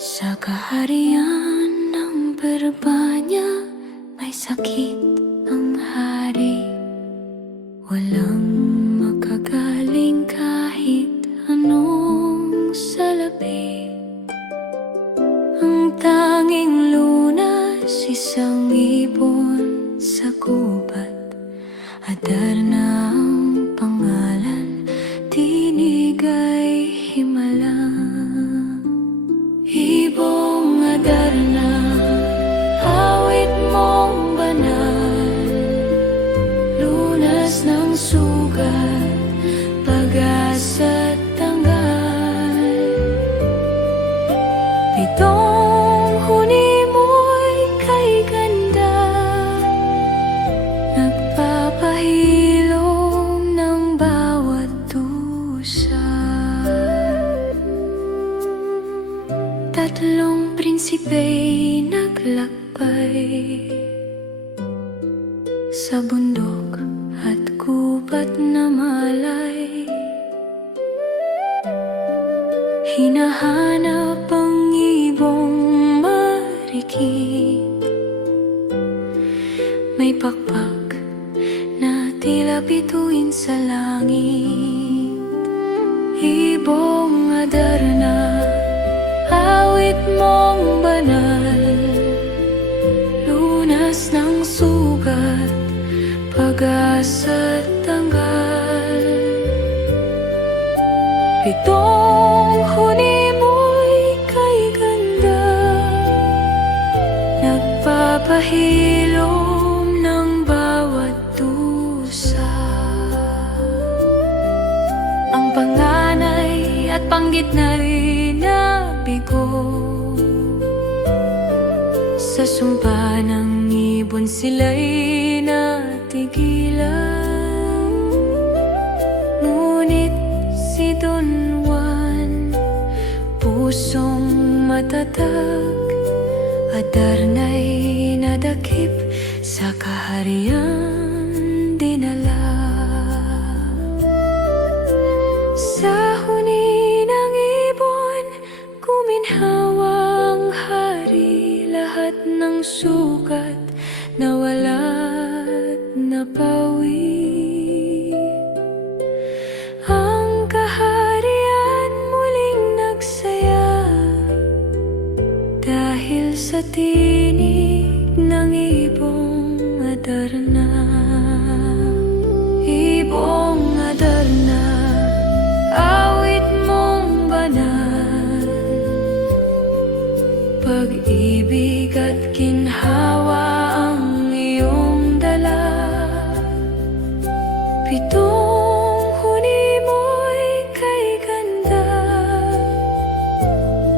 Sa kaharian ng Berbanya, may sakit ang hari. Walang makagaling kahit anong salapi. Ang tanging lunas, isang ibon sa gubat. Adar na ang pangalan, tinig ay himala. Ibong adar na, awit mong banal. Lunas ng sugat, pag-asa't tanggal. Pitong huni mo'y kay ganda, nagpapahilom ng bawat dusa. Tatlong prinsipey naglakbay sa bundok at gubat na malay. Hinahanap ang ibong marikit, may pakpak na tila bituin sa langit. Ibong adar na, awit mong banal. Lunas ng sugat, pag-asa't tanggal. Pitong huni mo'y kay ganda, nagpapahilom ng bawat dusa. Ang panganay at panggitna'y nabigo, sa sumpa ng ibon sila'y natigilan. Ngunit si Don Juan, pusong matatag, adar na'y nadakip, sa kaharian dinala. Sa huni ng ibon, guminhawa ang hari. Lahat ng sugat nawala't napawi. Ang kaharian muling nagsaya, dahil sa tinig ng ibong adar na. Ibong adar na, awit mong banal. Pag-ibig at ginhawa ang iyong dala. Pitong huni mo'y kay ganda,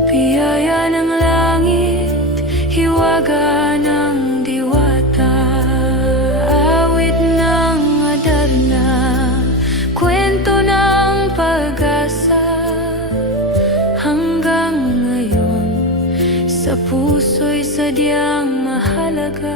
biyaya ng langit, hiwaga ng diwata. Awit ng adar na, kwento ng pag-asa. Hanggang ngayon, sa puso'y sadyang mahalaga.